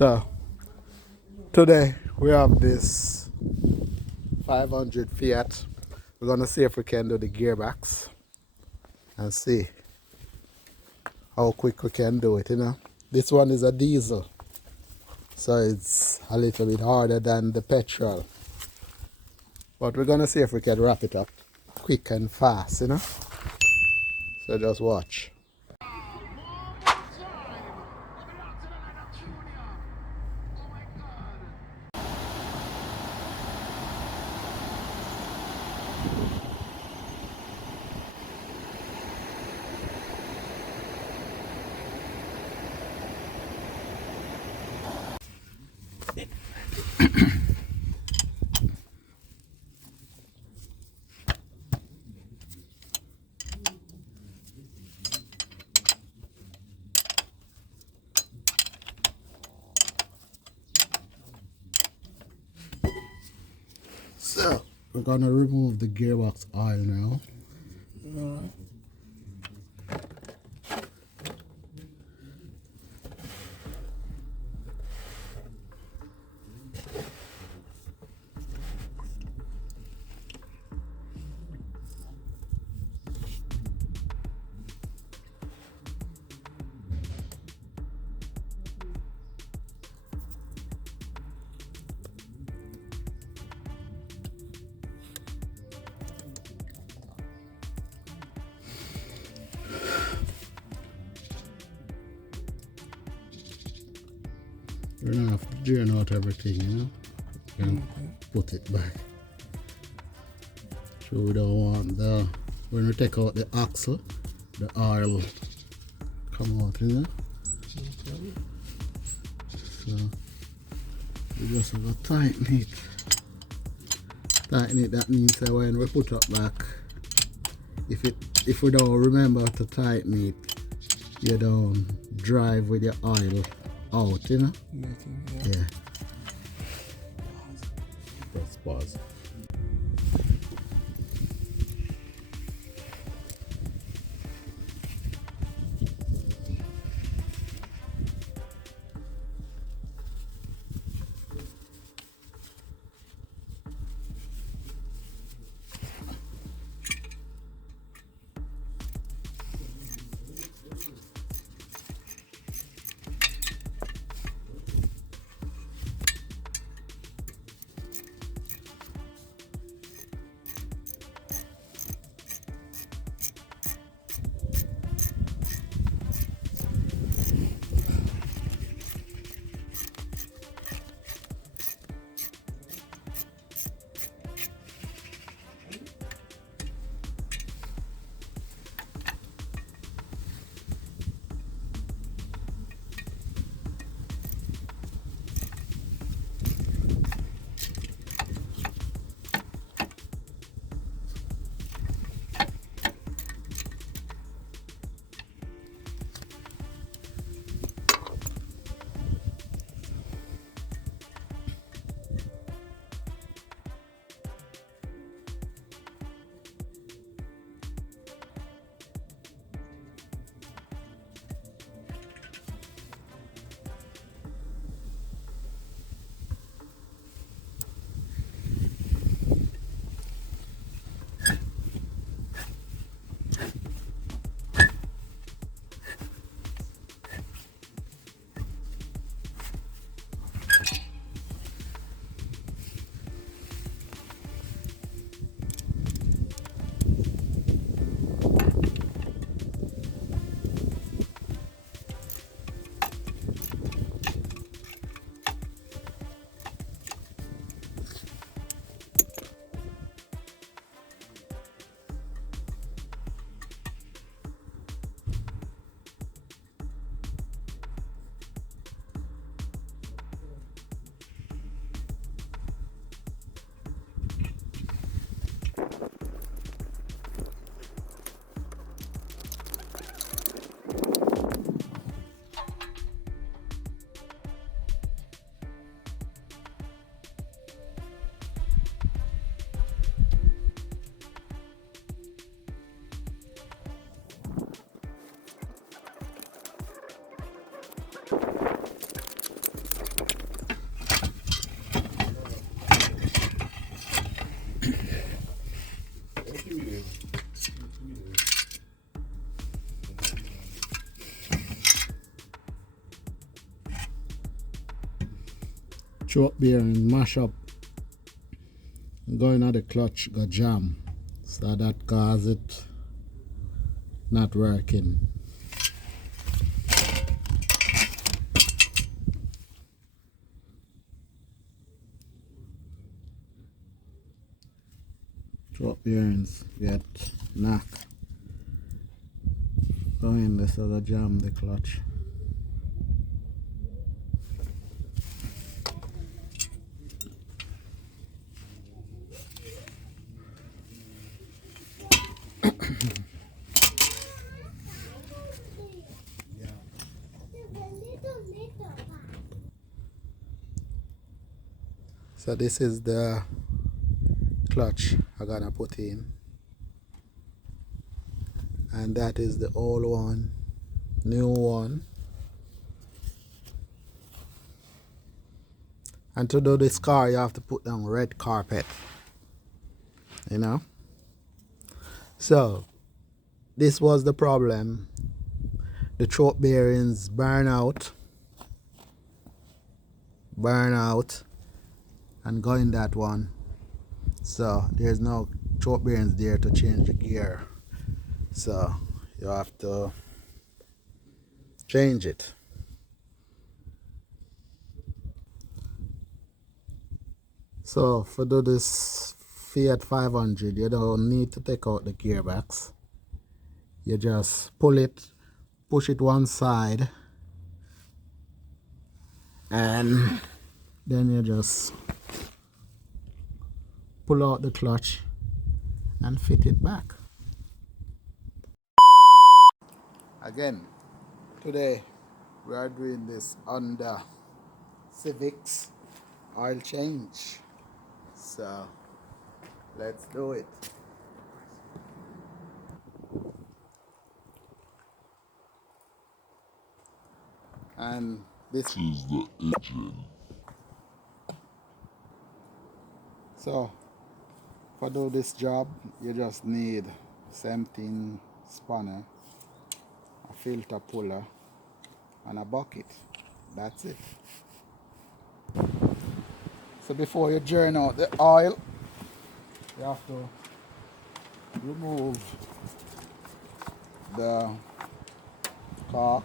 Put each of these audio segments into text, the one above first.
So today we have this 500 Fiat. We're gonna see if we can do the gearbox and see how quick we can do it, you know. This one is a diesel, so it's a little bit harder than the petrol. But we're gonna see if we can wrap it up quick and fast, you know. So just watch. So we're gonna remove the gearbox oil now. We're gonna have to drain out everything, you know, and put it back. So we don't want when we take out the axle, the oil come out, you know. So we just have to tighten it. Tighten it, that means that when we put it back, if we don't remember to tighten it, you don't drive with your oil out, you know? Yeah. Press pause. choke bearing mash up, going at the clutch got jam, so that cause it not working. Choke bearings get knock, going this other jam the clutch. So this is the clutch I'm gonna put in, and that is the old one, new one. And to do this car you have to put down red carpet, you know. So this was the problem. The choke bearings burn out and go in that one. So there's no choke bearings there to change the gear. So you have to change it. So for do this Fiat 500, you don't need to take out the gearbox. You just pull it, push it one side, and then you just pull out the clutch and fit it back. Again, today we are doing this on the Civic's oil change. So let's do it. And this is the engine. So for do this job you just need 17 spanner, a filter puller, and a bucket. That's it. So before you drain out the oil, you have to remove the cork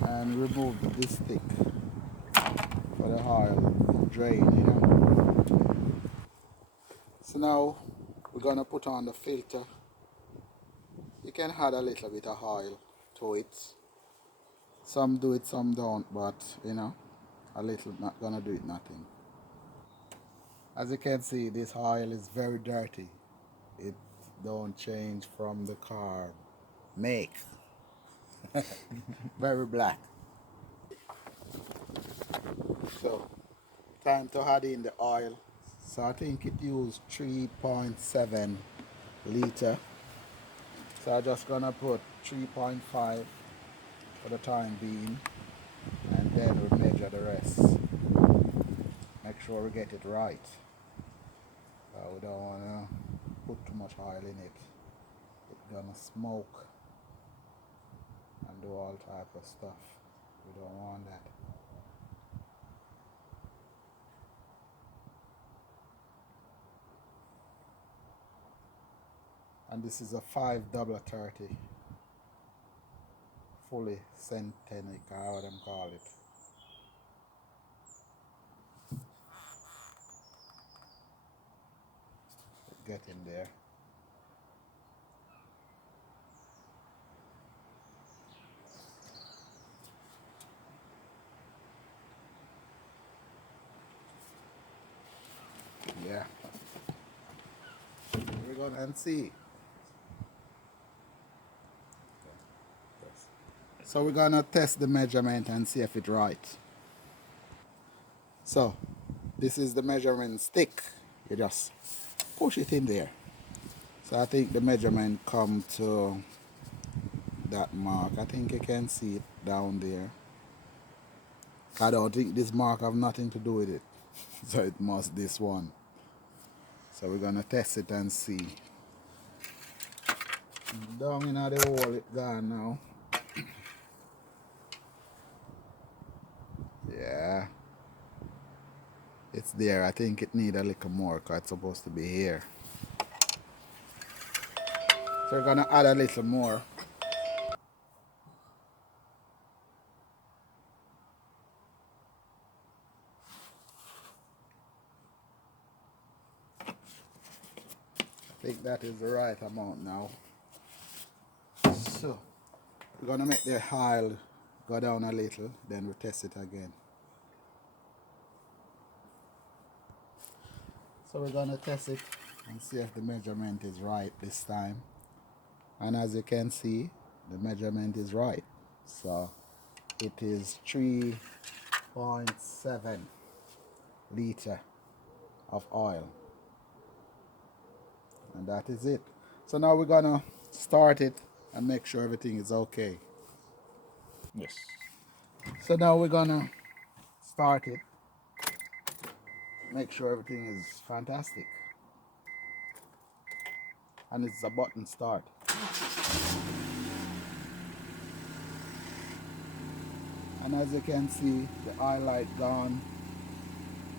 and remove this stick for the oil drain, you know. So now we're gonna put on the filter. You can add a little bit of oil to it. Some do it, some don't, but you know, a little not gonna do it nothing. As you can see, this oil is very dirty. It don't change from the car make. Very black. So time to add in the oil. So I think it used 3.7 liter. So I'm just gonna put 3.5 for the time being, and then we'll measure the rest. Make sure we get it right. We don't wanna put too much oil in it. It's gonna smoke and do all type of stuff. We don't want that. And this is a 5/30 fully centenic, how them call it. Get in there. Yeah. We're gonna and see. So we're gonna test the measurement and see if it's right. So this is the measurement stick. You just push it in there. So I think the measurement come to that mark. I think you can see it down there. I don't think this mark have nothing to do with it. So it must this one. So we're gonna test it and see. Down in the hole it gone now. Yeah. It's there. I think it need a little more because it's supposed to be here. So we're gonna add a little more. I think that is the right amount now. So we're gonna make the oil go down a little, then we test it again. So we're gonna test it and see if the measurement is right this time. And as you can see, the measurement is right. So it is 3.7 liter of oil. And that is it. So now we're gonna start it and make sure everything is okay. Yes. So now we're gonna start it, make sure everything is fantastic. And it's a button start. And as you can see, the oil light gone.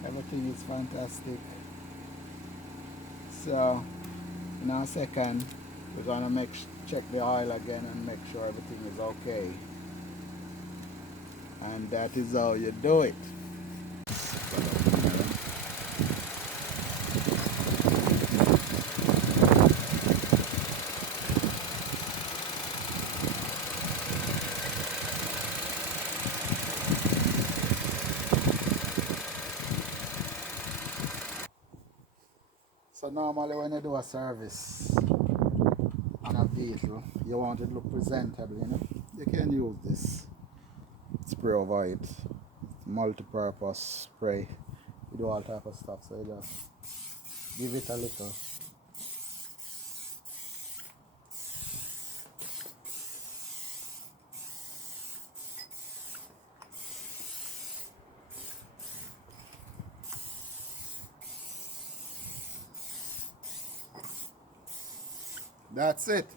Everything is fantastic. So in a second, we're gonna check the oil again and make sure everything is okay. And that is how you do it. So normally when you do a service on a vehicle, you want it to look presentable, you know. You can use this spray over it. Multi-purpose spray. You do all type of stuff, so you just give it a little. That's it.